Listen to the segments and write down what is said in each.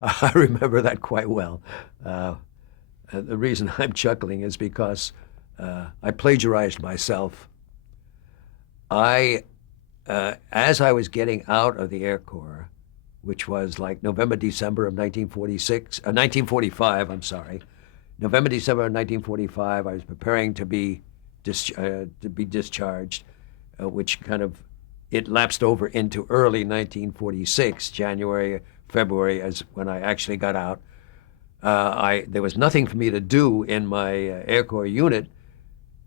I remember that quite well. The reason I'm chuckling is because I plagiarized myself. I, as I was getting out of the Air Corps, which was like November, December of 1945, I'm sorry, November, December of 1945, I was preparing to be discharged, which kind of it lapsed over into early 1946, January, February, as when I actually got out. There was nothing for me to do in my Air Corps unit,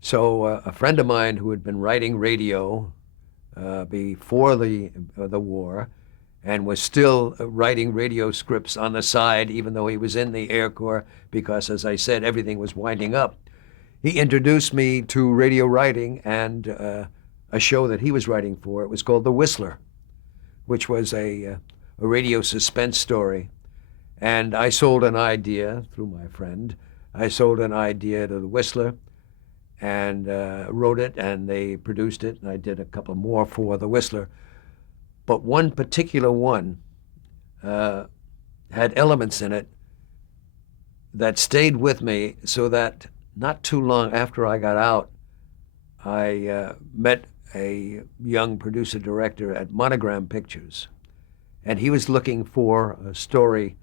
so a friend of mine who had been writing radio before the war and was still writing radio scripts on the side, even though he was in the Air Corps, because, as I said, everything was winding up. He introduced me to radio writing and a show that he was writing for. It was called The Whistler, which was a radio suspense story. And I sold an idea through my friend. I sold an idea to The Whistler and wrote it, and they produced it, and I did a couple more for The Whistler. But one particular one had elements in it that stayed with me, so that not too long after I got out, I met a young producer director at Monogram Pictures, and he was looking for a story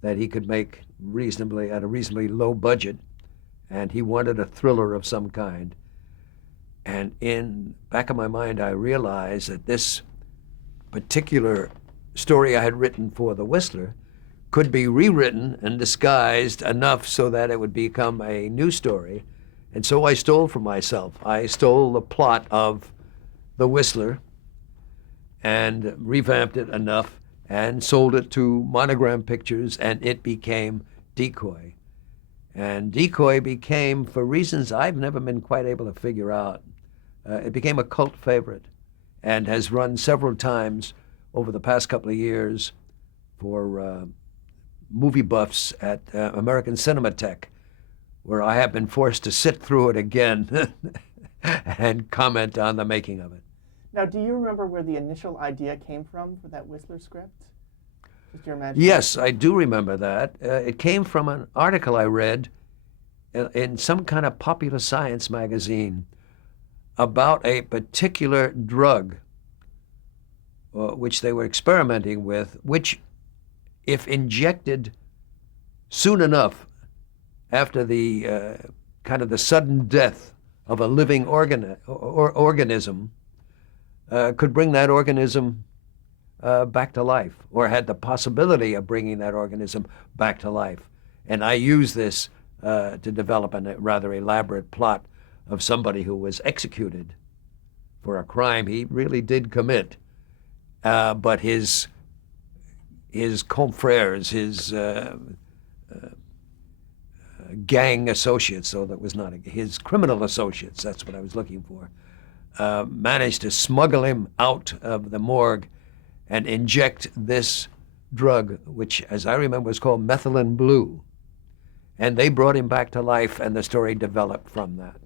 that he could make reasonably at a reasonably low budget, and he wanted a thriller of some kind. And in back of my mind, I realized that this particular story I had written for The Whistler could be rewritten and disguised enough so that it would become a new story. And so I stole from myself. I stole the plot of The Whistler and revamped it enough and sold it to Monogram Pictures, and it became Decoy. And Decoy became, for reasons I've never been quite able to figure out, it became a cult favorite and has run several times over the past couple of years for movie buffs at American Cinematheque, where I have been forced to sit through it again and comment on the making of it. Now, do you remember where the initial idea came from for that Whistler script? Just your imagination. Yes, I do remember that. It came from an article I read in some kind of popular science magazine about a particular drug which they were experimenting with, which, if injected soon enough after the kind of the sudden death of a living organism, could bring that organism back to life, or had the possibility of bringing that organism back to life. And I used this to develop a rather elaborate plot of somebody who was executed for a crime he really did commit, but his confreres, his gang associates, so that was not his criminal associates, that's what I was looking for, managed to smuggle him out of the morgue and inject this drug, which, as I remember, was called methylene blue. And they brought him back to life, and the story developed from that.